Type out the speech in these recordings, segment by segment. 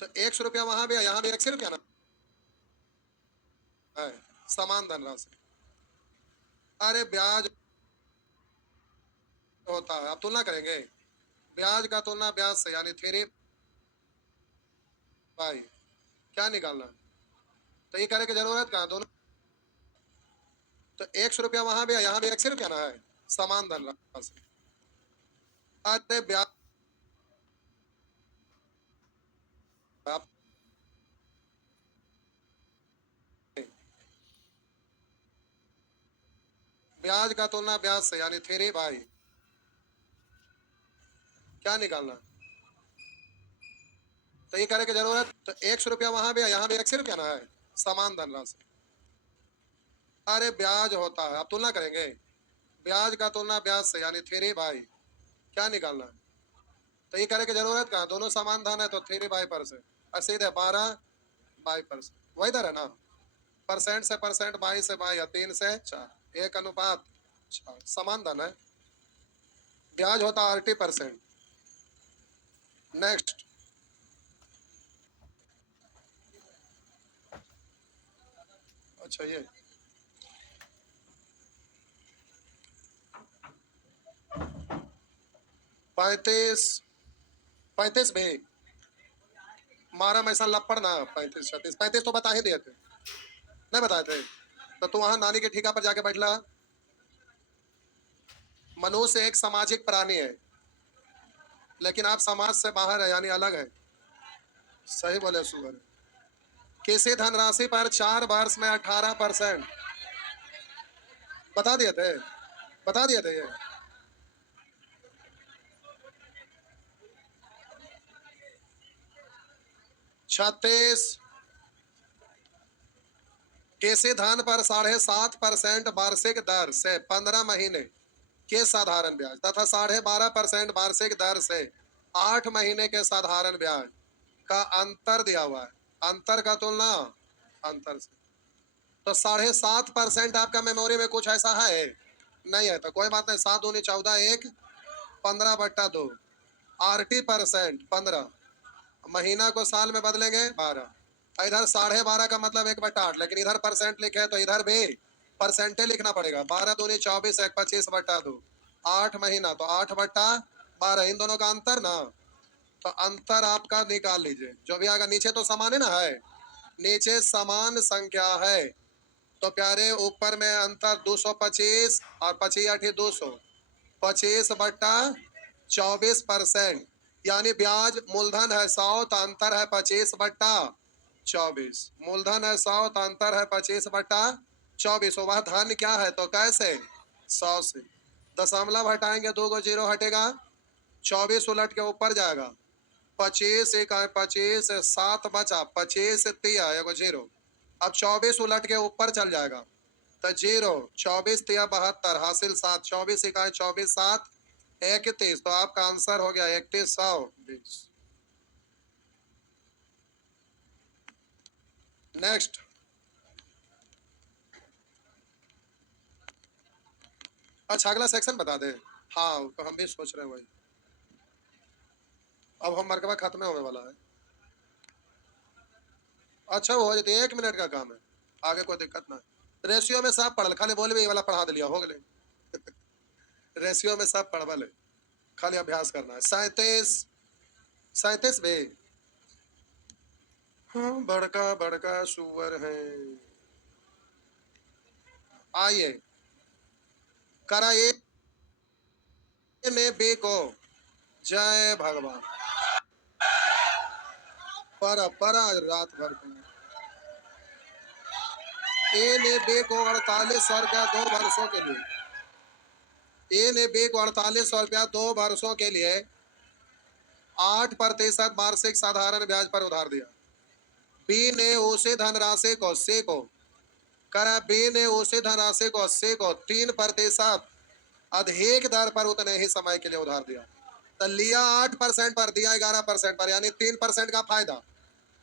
तो 100 रुपया वहां भी है, यहाँ भी 100 रुपया ना है, समान धनराशि। अरे ब्याज होता है, अब तुलना करेंगे ब्याज का तुलना ब्याज से, यानी थ्री भाई क्या निकालना है? तो ये करे की जरूरत कहाँ, दोनों तो 100 रुपया वहां भी है, यहाँ भी 100 रुपया ना है, समान धनराशि। अरे ब्याज आप ब्याज का तुलना ब्याज से, यानी थ्री भाई क्या निकालना है? तो ये करे की जरूरत, तो 100 रुपया वहां भी है, यहाँ भी 100 रुपया ना है, समान धनराशि। अरे ब्याज होता है, अब तुलना करेंगे ब्याज का तुलना ब्याज से, यानी थ्री भाई क्या निकालना है? तो ये करे की जरूरत कहाँ, दोनों समान धन है, तो थ्री बाई पर से और सीधे 12/%, वही तरह है ना। परसेंट से परसेंट, बाई से बाई, 3 से 4, 1:4, समान धन है। ब्याज होता 80%। नेक्स्ट, अच्छा ये 35 भी मारा में ऐसा लपड़ ना, 35 36 35 तो बता ही दिए थे, नहीं बताए थे? तो तू वहां नानी के ठिका पर जाके बैठला। मनुष्य एक सामाजिक प्राणी है, लेकिन आप समाज से बाहर है, यानी अलग है। सही बोले सुगर। किसी धनराशि पर 4 वर्ष में 18%, बता दिए थे, बता दिए थे ये। 36 किसी धन पर 7.5% वार्षिक दर से 15 महीने के साधारण ब्याज तथा 12.5% वार्षिक दर से 8 महीने के साधारण ब्याज का अंतर दिया हुआ है। अंतर का तुलना अंतर से, तो 7.5% आपका मेमोरी में कुछ ऐसा है नहीं है, तो कोई बात नहीं। 7 दूनी 14, 1 15/2, RT% 15, महीना को साल में बदलेंगे 12। इधर 12.5 का मतलब 1/8, लेकिन इधर परसेंट लिखे तो इधर भी परसेंटे लिखना पड़ेगा। 12 दूनी 24, 1 25/2, 8 महीना तो 8/12, इन दोनों का अंतर ना, तो अंतर आपका निकाल लीजिए जो भी आएगा। नीचे तो समान है ना, है नीचे समान संख्या है, तो प्यारे ऊपर में अंतर 225 और 25 200, 25/24%, यानी ब्याज मूलधन है 100 तो अंतर है 25/24। मूलधन है 100 तो अंतर है 25/24। वह धन क्या है, तो कैसे 100 से दशमलव हटाएंगे, 2 को 0 हटेगा, 24 उलट के ऊपर जाएगा, 25 1 25 7 बचा, 25 3 एगो 0। अब 24 उलट के ऊपर चल जाएगा, तो 0 24 3 72 हासिल 7, 24 इकाई 24 7 31, तो आपका आंसर हो गया 3120। नेक्स्ट, अच्छा अगला सेक्शन बता दे। हाँ तो हम भी सोच रहे हैं वही। अब हम मरकबा खत्म होने वाला है। अच्छा वो हो जाती है, 1 मिनट का काम है, आगे कोई दिक्कत ना है। रेशियो में सब पढ़ल, खाली बोल भी वाला पढ़ा दिया, हो गए। रेशियो में सब पढ़वल है, खाली अभ्यास करना है। 37 भी हाँ, बड़का बड़का सुअर है। आइए करा ए ने बे को, जय भगवान। पर आज रात भर ए ने बे को 4800 रुपया 2 वर्षों के लिए। ए ने बे को 4800 रुपया 2 वर्षों के लिए 8% वार्षिक साधारण ब्याज पर उधार दिया। बी ने उसी धनराशि को सी को करा, बी ने उसी धनराशि को सी को 3% अधिक दर पर उतने ही समय के लिए उधार दिया। तो लिया 8% पर, दिया 11% पर, यानी 3% का फायदा।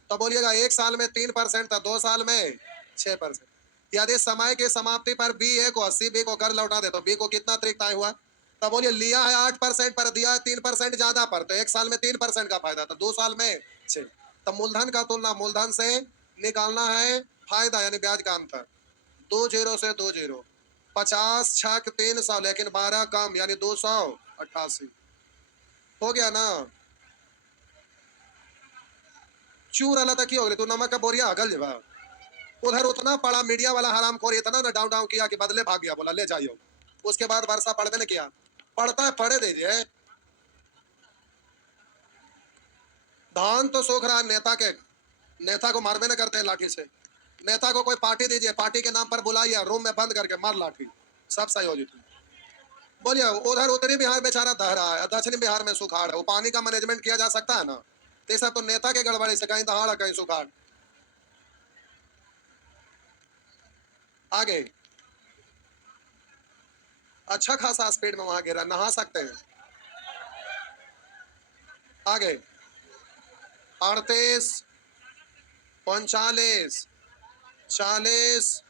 तो बोलिएगा 1 साल में 3% था, 2 साल में 6%। यदि समय की समाप्ति पर बी ए को 80 बी को कर लौटा दे तो बी को कितना अतिरिक्त आय हुआ? तो बोलिए लिया है 8% पर, दिया है 3% ज्यादा पर, तो 1 साल में 3% का फायदा, तो 2 साल में 6। तो मूलधन का तुलना मूलधन से निकालना है फायदा यानी ब्याज का अंतर। 2 जीरो से 2 जीरो, 50 छक 300, लेकिन 12 कम यानी 288 हो गया ना। चूर अला तक हो गई, तू नमक का बोरिया अगल जवा। उधर उतना पड़ा मीडिया वाला हरामखोर, इतना ना डाउन डाउन किया कि बदले भाग गया, बोला ले जाइयो। उसके बाद वर्षा पढ़ने ने किया, पढ़ता है पढ़े दीजिए। धान तो सूख रहा है, नेता को मारवे न करते हैं लाठी से। नेता को कोई पार्टी दीजिए, पार्टी के नाम पर बुलाइए, रूम में बंद करके मार लाठी, सब सही हो जाती। बोलिए उधर उत्तरी बिहार बेचारा दह रहा है, दक्षिणी बिहार में सुखाड़ है, वो पानी का मैनेजमेंट किया जा सकता है ना। तो सब तो नेता के गड़बड़ी से, कहीं दहाड़ कहीं सुखाड़। आगे अच्छा खासा स्पीड में वहां गिरा, नहा सकते हैं। आगे 38, 39, 40,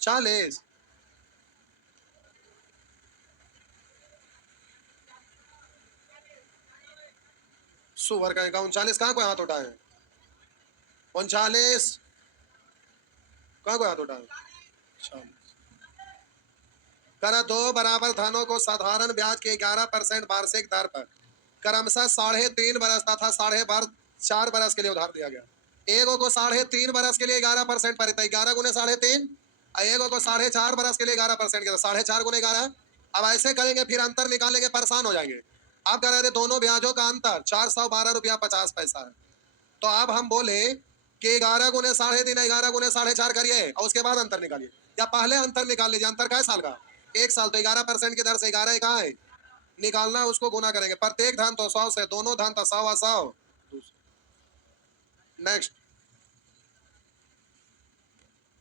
40, सुअर कहीं का 39 कहाँ कोई हाथ उठाए, 39 कहाँ कोई हाथ उठाए। 40 करा दो बराबर धनों को साधारण ब्याज के 11% वार्षिक दर पर क्रमशः 3.5 बरस तथा 4.5 बरस के लिए उधार दिया गया। एगो को 3.5 बरस के लिए 11% पर 11 गुने 3.5, एगो को 4.5 बरस के लिए 11% के 4.5 गुने 11। अब ऐसे करेंगे फिर अंतर निकालेंगे, परेशान हो जाएंगे। अब कह रहे थे दोनों ब्याजों का अंतर 412 रुपया 50 पैसा है। तो अब हम बोले कि 11 गुने 3.5, 11 गुने 4.5 करिए और उसके बाद अंतर निकालिए, या पहले अंतर निकाल लीजिए। अंतर कै साल का, 1 साल। तो 11% की दर से 11 कहाँ है, निकालना, उसको गुना करेंगे। प्रत्येक धन तो 100 से, दोनों धन तो 100 100। नेक्स्ट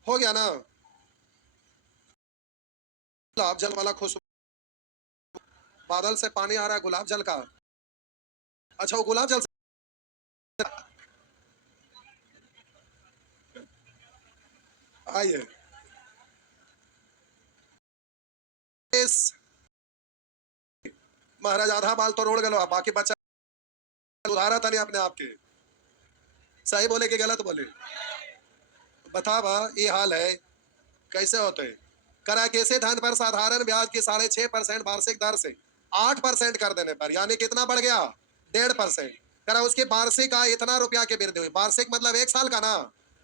हो गया ना। गुलाब जल वाला खुशबू, बादल से पानी आ रहा है गुलाब जल का। अच्छा वो गुलाब जल से आइए। इस महाराज आधा बाल तो रोड गलो, बाकी बच्चा उधारा था नहीं अपने आप के। सही बोले कि गलत बोले, बतावा ये हाल है कैसे होते हैं। करा कैसे धन पर साधारण ब्याज की 6.5% वार्षिक दर से 8% कर देने पर यानी कितना बढ़ गया, 1.5%। करा उसकी वार्षिक आय इतना रुपया की वृद्धि हुई, वार्षिक मतलब 1 साल का ना।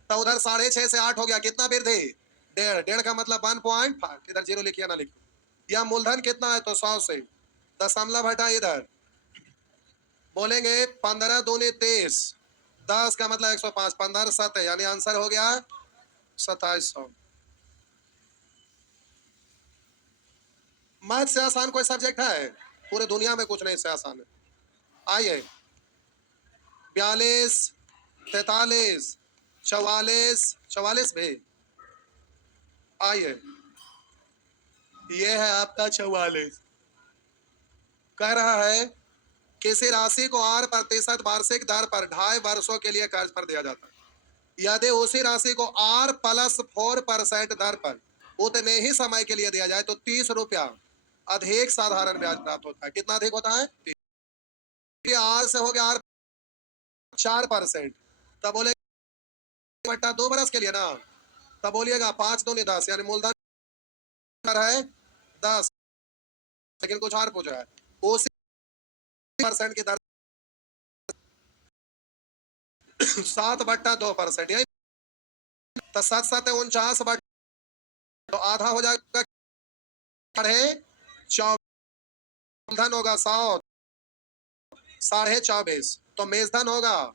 तो उधर 6.5 से 8 हो गया, कितना वृद्धि, 1.5। 1.5 का मतलब 1.5, इधर जीरो लिखिए ना लिखिए। या मूलधन कितना है तो 100 से दशमलव हटा इधर, बोलेंगे 15 दूनी 30, 10 का मतलब 105, 15 7 यानी आंसर हो गया 2700। मैथ से आसान कोई सब्जेक्ट है पूरे दुनिया में, कुछ नहीं से आसान है। आइए 42, 43, 44, 44 भी। आइए ये है आपका 44। कह रहा है किसी राशि को 8% वार्षिक दर पर 2.5 वर्षों के लिए कर्ज पर दिया जाता है। यदि उसी राशि को R+4% दर पर उतने ही समय के लिए दिया जाए तो 30 रुपया अधिक साधारण ब्याज प्राप्त होता है। कितना अधिक होता है, आर से हो गया R 4%, तब बोले 2 बरस के लिए ना, तब बोलिएगा 5 दूनी 10 यानी मूलधन है 10, लेकिन कुछ और पूछ रहा है उसी % की दर 7/2%, यही तो 7 7 49 तो आधा हो जाएगा 24, मूलधन होगा 100, 24.5 तो मेजधन होगा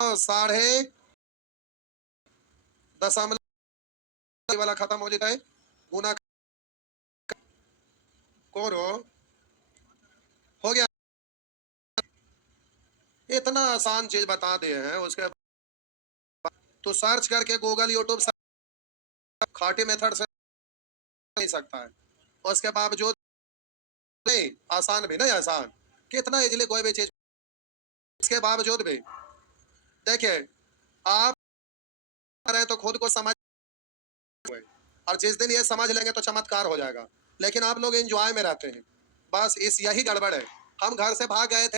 0.5 वाला खत्म हो जाता है, गुना करो हो गया। इतना आसान चीज बता दिए हैं, उसके तो सर्च करके गूगल यूट्यूब खाटी मेथड से नहीं सकता है। उसके बावजूद नहीं, आसान भी नहीं, आसान कितना इजीली कोई भी चीज, इसके बावजूद भी देखिए आप रहे तो खुद को समझ, और जिस दिन ये समझ लेंगे तो चमत्कार हो जाएगा। लेकिन आप लोग एंजॉय में रहते हैं, बस इस यही गड़बड़ है। हम घर से भाग गए थे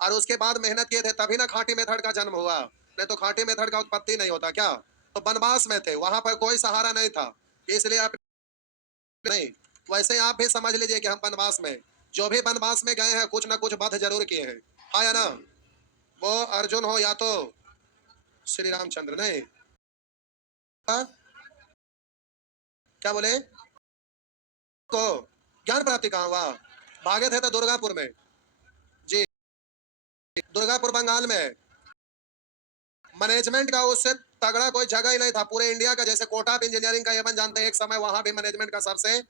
और उसके बाद मेहनत किए थे, तभी ना खाटी मेथड का जन्म हुआ, नहीं तो खाटी मेथड का उत्पत्ति नहीं होता क्या? तो वनवास में थे, वहां पर कोई सहारा नहीं था, इसलिए आप नहीं। वैसे आप भी समझ लीजिए कि हम वनवास में, जो भी वनवास में गए हैं कुछ ना कुछ वध जरूर किए हैं, हाँ या ना? वो अर्जुन हो या तो श्री रामचंद्र, नहीं, हाँ? क्या बोले? को ज्ञान प्राप्ति कहाँ हुआ? भागे थे तो दुर्गापुर में, जी, दुर्गापुर बंगाल में। मैनेजमेंट का उससे तगड़ा कोई जगह ही नहीं था पूरे इंडिया का, जैसे कोटा ऑफ इंजीनियरिंग का एवन जानते हैं, एक समय वहां भी मैनेजमेंट का सबसे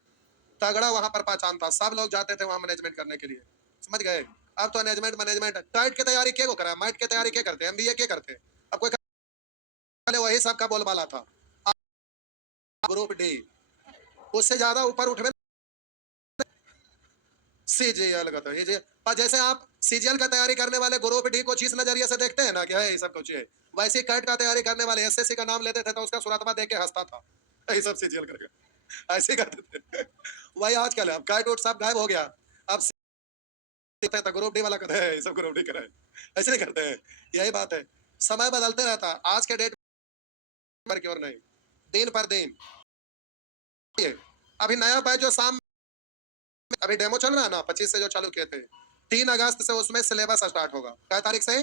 तगड़ा वहां पर पहचान था, सब लोग जाते थे वहां मैनेजमेंट करने के लिए, समझ गए? अब तो मैनेजमेंट मैनेजमेंट टाइट की तैयारी के को करा, मैट की तैयारी के करते, एमबीए के करते, अब कोई पहले वही सबका बोलबाला था। ग्रुप डी, उससे ज्यादा ऊपर उठे सीजीएल का, तो ये पर जैसे आप सीजीएल का तैयारी करने वाले ग्रुप डी को चीज नजरिए से देखते हैं ना कि है ये सब कुछ है, वैसे कैट का तैयारी करने वाले एसएससी का नाम लेते थे तो उसका सुरतबा देख के हंसता था, ये सब सीजीएल करके ऐसे ही करते थे। वही आजकल है, अब कैट उट सब गायब हो गया, अब तो ग्रुप डी वाला कहते हैं ये सब ग्रुप डी करे, ऐसे नहीं करते हैं। यही बात है, समय बदलते रहता है, आज के डेट पर की और नहीं, दिन पर दिन। ये अभी नया बैच जो शाम अभी डेमो चल रहा है ना, 25 से जो चालू किए थे, 3 अगस्त से उसमें सिलेबस स्टार्ट होगा, क्या तारीख से?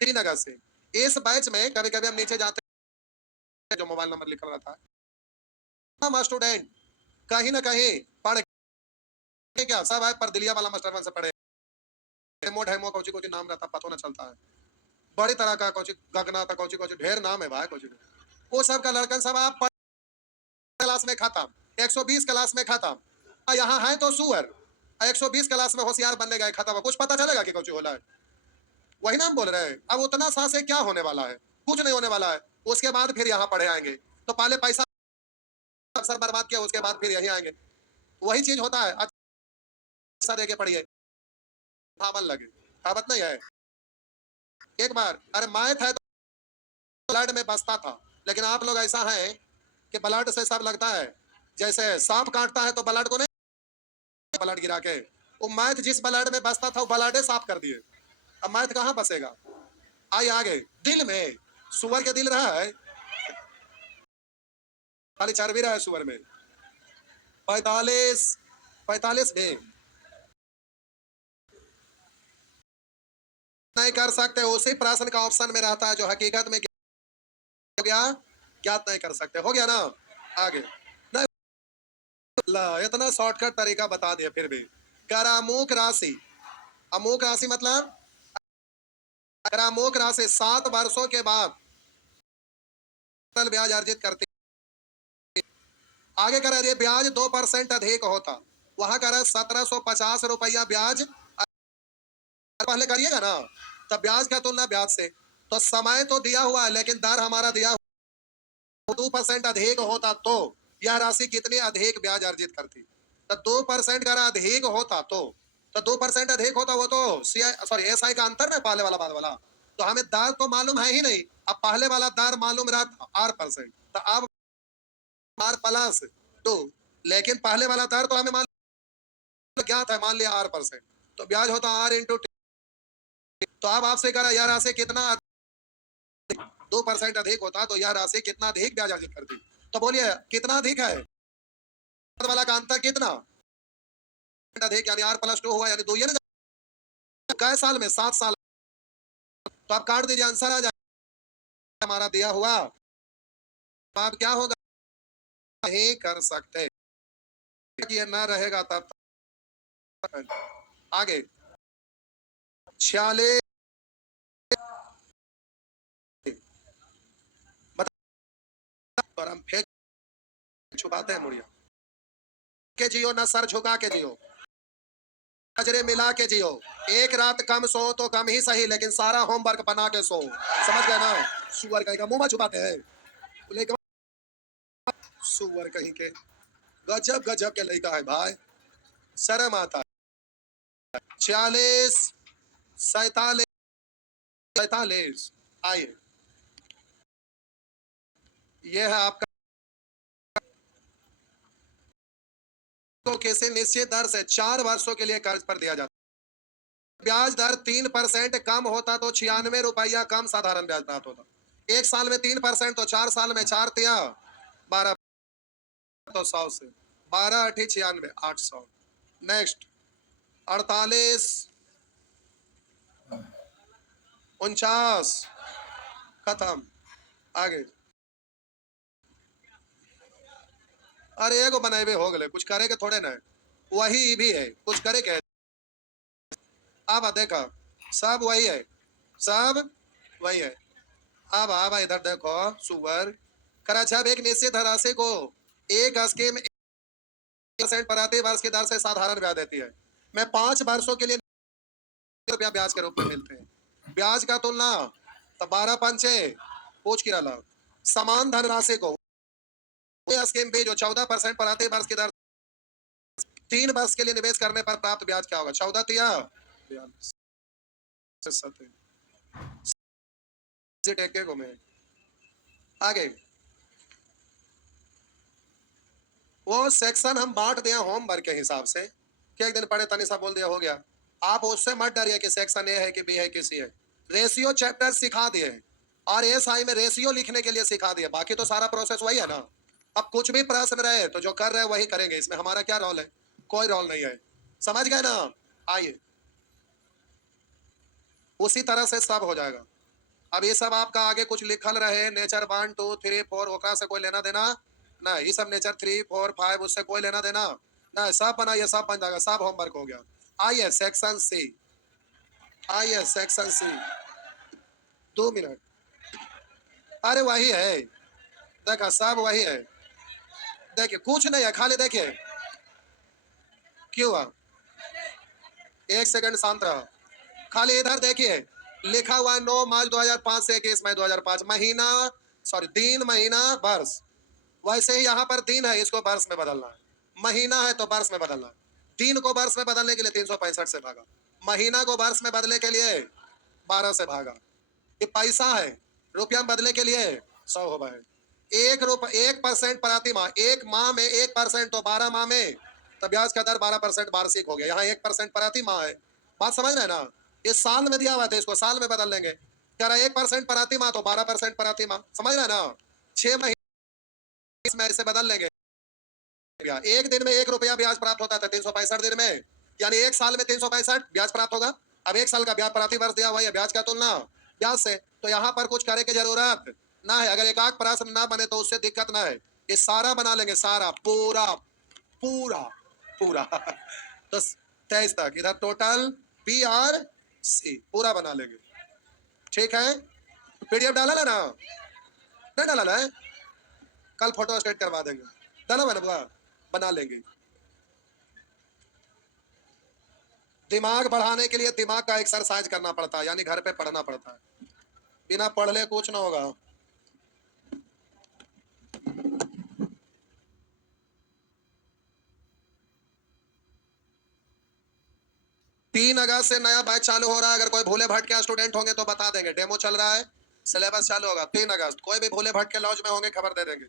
3 अगस्त से। इस बैच में कभी कभी हम नीचे जाते हैं, जो मोबाइल नंबर लिखा रहता है, हम स्टूडेंट कहीं ना कहीं पढ़ के क्या सब है, पर दिलिया वाला मास्टर से पढ़े, डेमो डेमो कोची कोची नाम रहता, पता ना चलता है, बड़ी तरह का कोची गगना था, कोची कोची ढेर नाम है भाई, कोची वो सब का लड़कन सब आप क्लास में खत्म, 120 क्लास में खत्म, यहाँ है तो सुअर, 120 क्लास में होशियार बनने गए खत्म, कुछ पता चलेगा कि कुछ होला है? वही ना हम बोल रहे हैं, अब उतना सा से क्या होने वाला है? कुछ नहीं होने वाला है, उसके बाद फिर यहाँ पढ़े आएंगे, तो पहले पैसा अक्सर बर्बाद किया, उसके बाद फिर यही आएंगे, वही चीज होता है, अच्छा दे के पढ़िए, भावन लगे, कहावत नहीं है? एक बार अरे मैथ है तो ब्लड में बसता था, लेकिन आप लोग ऐसा है कि ब्लड से सब लगता है, जैसे सांप काटता है तो ब्लड को नहीं, ब्लड गिरा के, वो मैथ जिस ब्लड में बसता था वो ब्लडे साफ कर दिए, अब मैथ कहाँ बसेगा? आइए आगे, दिल में सुअर के दिल रहा है, खाली चर्बी रहा है सुअर में, 45 भी नहीं कर सकते, उसी प्रश्न का ऑप्शन में रहता है जो हकीकत में हो गया, ज्ञात नहीं कर सकते, हो गया ना? आगे नहीं, ला इतना शॉर्टकट तरीका बता दिया फिर भी। करामुक राशि, अमुक राशि मतलब करामुक राशि 7 वर्षों के बाद ब्याज अर्जित करती, आगे कह रहे ब्याज 2% अधिक होता, वहां कह रहे 1750 रुपया ब्याज पहले करिएगा ना, तब ब्याज का तुलना ब्याज से, तो समय तो दिया हुआ है लेकिन दर हमारा दिया 2% अधिक होता तो यह राशि कितनी अधिक ब्याज अर्जित करती? तो 2% अगर अधिक होता तो 2% अधिक होता, वो तो सॉरी एसआई का अंतर ना, पहले वाला बाद वाला, तो हमें दर तो मालूम है ही नहीं, अब पहले वाला दर मालूम रहा R%, तो अब R+2, लेकिन पहले वाला दर तो हमें मालूम क्या था, मान लिया R%, तो ब्याज होता R×T, तो अब आपसे कह रहा यह राशि कितना 2% अधिक होता तो यह राशि कितना अधिक ब्याज अर्जित करती, तो बोलिए कितना अधिक है, वाला का अंतर कितना अधिक, यानी R+2 हुआ, यानी 2 ना, कै साल में 7 साल, तो आप काट दीजिए, आंसर आ जाए हमारा दिया हुआ, तो आप क्या होगा, नहीं कर सकते, ये ना रहेगा तब आगे 46 और हम फेंक छुपाते हैं मुड़िया के जियो ना, सर झुका के जियो, नजरे मिला के जियो, एक रात कम सो तो कम ही सही, लेकिन सारा होमवर्क बना के सो, समझ गए ना? सुअर कहीं का मुंह में छुपाते हैं, लेकिन सुअर कहीं के, गजब गजब के लड़का है भाई, शर्म आता है। 46 47 47, आइए, यह है आपका, तो किसी निश्चित दर से 4 वर्षों के लिए कर्ज पर दिया जाता है। ब्याज दर 3% कम होता तो 96 रुपया कम साधारण ब्याज प्राप्त होता। एक साल में 3% तो 4 साल में 4 तिया 12, तो 100 से 12 अठी 96 800। नेक्स्ट 48 49 खत्म। आगे अरे एगो बनाए हो गए, कुछ करे के थोड़े ना, वही भी है, कुछ करे के। अब देखा सब वही है, सब वही है। अब इधर देखो सुअर करा, जब एक निश्चित राशि को एक स्कीम % प्रति वर्ष की दर से साधारण ब्याज देती है, मैं 5 वर्षों के लिए रुपया ब्याज के रूप में मिलते हैं। ब्याज का तुलना तो 12 पंचे पूछ की रहा समान धन राशि को स्कीम भी जो 14% प्रति वर्ष की दर 3 वर्ष के लिए निवेश करने पर प्राप्त ब्याज क्या होगा? 14 तिया 42 में। आगे वो सेक्शन हम बांट दिया होमवर्क के हिसाब से कि एक दिन पढ़े तनी सा बोल दिया हो गया। आप उससे मत डरिए कि सेक्शन ए है कि बी है कि सी है। रेशियो चैप्टर सिखा दिए और एसआई में रेशियो लिखने के लिए सिखा दिया, बाकी तो सारा प्रोसेस वही है ना। अब कुछ भी प्रश्न रहे तो जो कर रहे हैं वही करेंगे, इसमें हमारा क्या रोल है? कोई रोल नहीं है, समझ गए ना। आइए उसी तरह से सब हो जाएगा। अब ये सब आपका आगे कुछ लिखल रहे नेचर 1 2 3 4 ओकरा से कोई लेना देना ना, ये सब नेचर 3 4 5 उससे कोई लेना देना ना, सब बना, ये सब बन जाएगा, सब होमवर्क हो गया। आइए सेक्शन सी, आइए सेक्शन सी 2 मिनट। अरे वही है, देखा सब वही है। देखिए कुछ नहीं है, खाली देखिए क्यों हुआ, एक सेकंड शांत रहा, खाली इधर देखिए लिखा हुआ है 9 मार्च 2005 से 21 मई 2005 महीना, सॉरी दिन महीना वर्ष। वैसे ही यहाँ पर दिन है, इसको वर्ष में बदलना है। महीना है तो वर्ष में बदलना है। दिन को वर्ष में बदलने के लिए 365 से भागा, महीना को वर्ष में बदलने के लिए 12 से भागा। ये पैसा है, रुपया में बदलने के लिए 100 हो है। 1% प्रति माह, एक माह में 1% तो 12 माह में तो ब्याज का दर 12% वार्षिक हो गया। यहाँ 1% प्रति माह है, बात समझ रहे हैं ना। इस साल में दिया हुआ था, इसको साल में बदल लेंगे। कह रहा 1% प्रति माह तो 12% प्रति माह, समझ रहे हैं ना। 6 महीने इसमें ऐसे बदल लेंगे। एक दिन में 1 रुपया ब्याज प्राप्त होता था 365 दिन में, यानी एक साल में 365 ब्याज प्राप्त होगा। अब एक साल का ब्याज प्रति वर्ष दिया हुआ है, ब्याज का तुलना ब्याज से, तो यहाँ पर कुछ करे की जरूरत ना है। अगर एकाक प्रश्न ना बने तो उससे दिक्कत ना है, ये सारा बना लेंगे, सारा पूरा पूरा पूरा तो 23 तक इधर टोटल पी आर सी पूरा बना लेंगे। ठीक है, पीडीएफ डाला ना, नहीं डाला है, कल फोटो स्टेट करवा देंगे, डाला मैंने बना लेंगे। दिमाग बढ़ाने के लिए दिमाग का एक्सरसाइज करना पड़ता है, यानी घर पे पढ़ना पड़ता है, बिना पढ़ले कुछ ना होगा। 3 अगस्त से नया बैच चालू हो रहा है, अगर कोई भूले भटके स्टूडेंट होंगे तो बता देंगे, डेमो चल रहा है, सिलेबस चालू होगा 3 अगस्त। कोई भी भूले भटके लॉज में होंगे खबर दे देंगे।